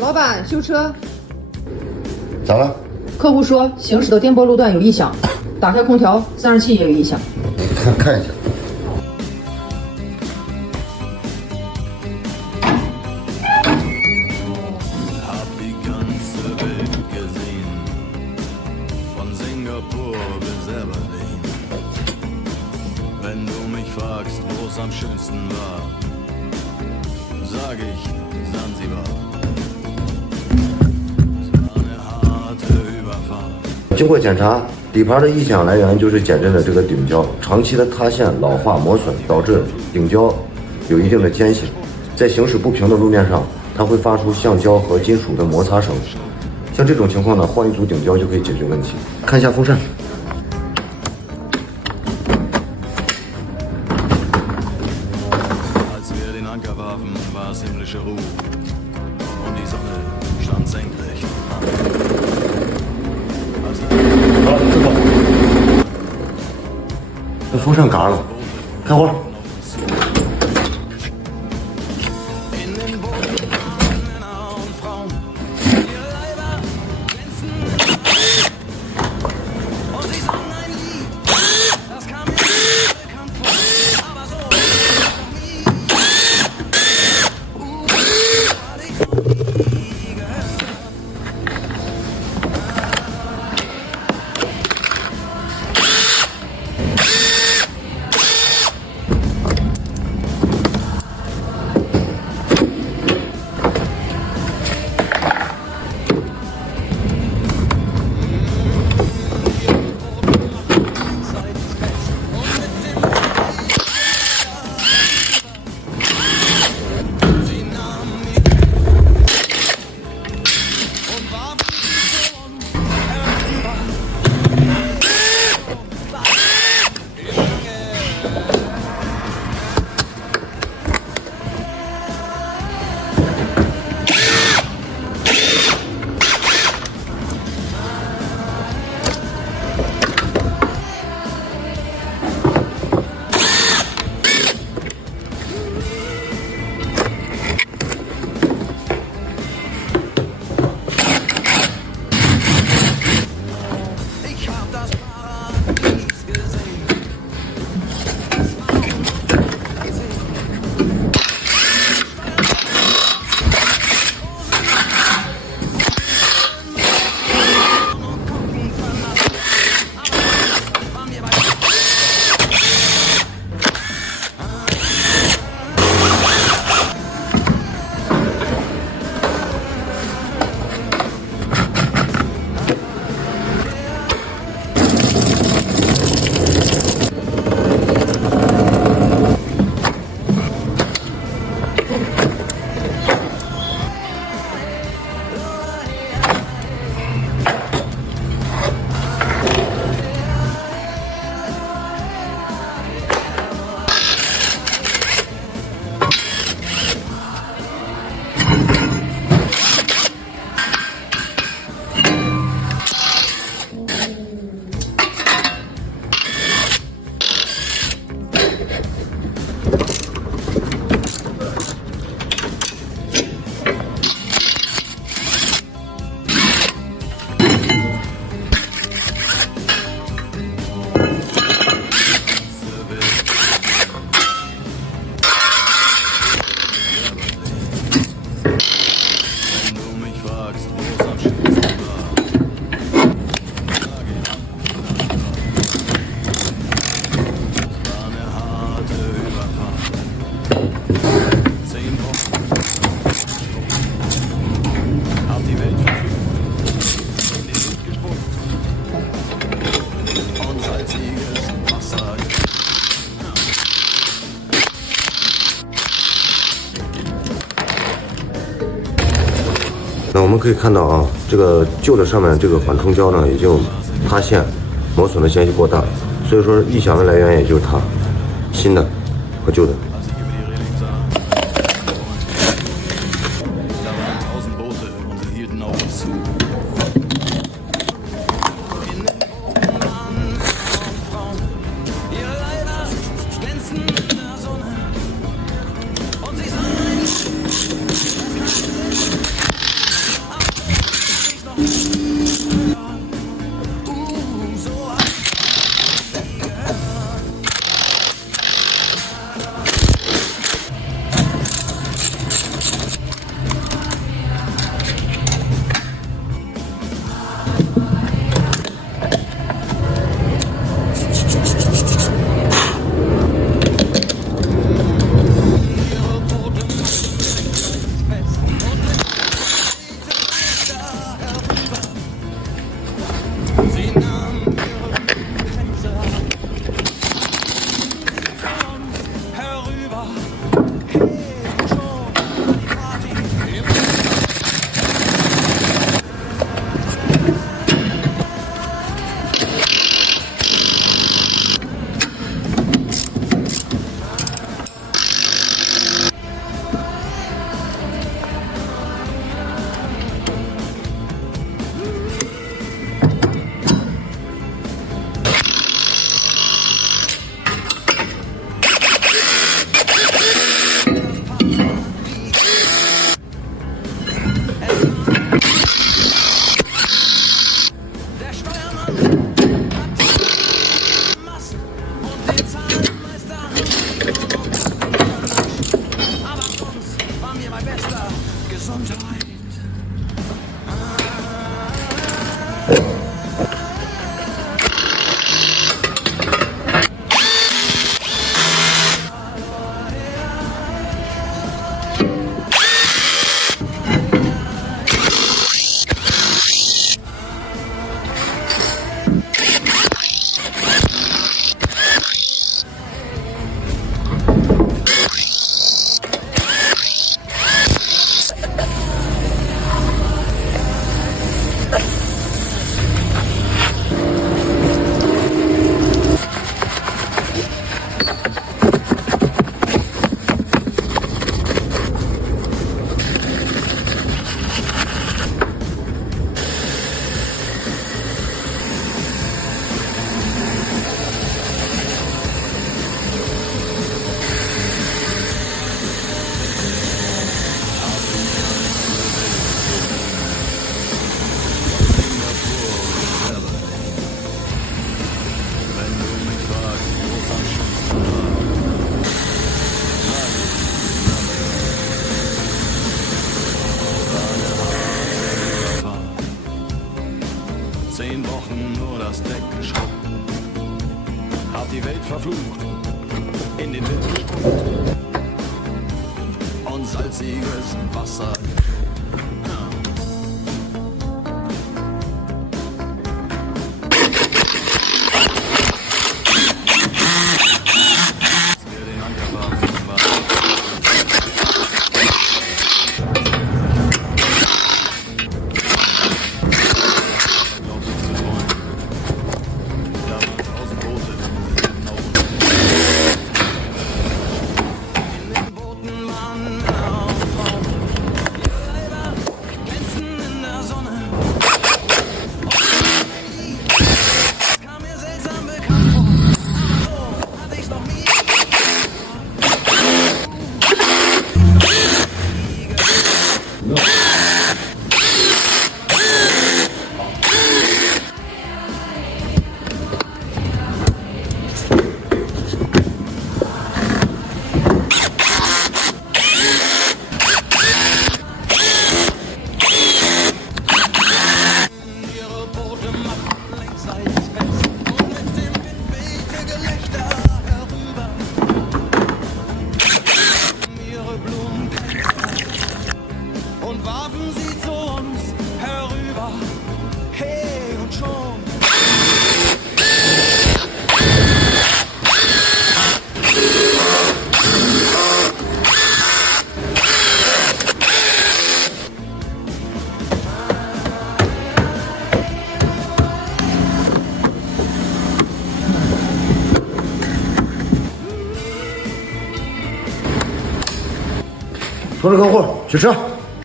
老板，修车。咋了？客户说行驶的颠簸路段有异响，打开空调，散热器也有异响。看一下。经过检查，底盘的异响来源就是减震的这个顶胶长期的塌陷、老化、磨损，导致顶胶有一定的尖性，在行驶不平的路面上，它会发出橡胶和金属的摩擦声。像这种情况呢，换一组顶胶就可以解决问题。看一下风扇。这风扇嘎了，开花。那我们可以看到啊，这个旧的上面这个缓冲胶呢已经塌陷，磨损的间隙过大，所以说异响的来源也就是它，新的和旧的。10 Wochen nur das Deck geschrubbt, hab die Welt verflucht, in den Wind gespuckt und salziges Wasser. Und warfen sie zu uns herüber, hey und schon.同志客户，取车。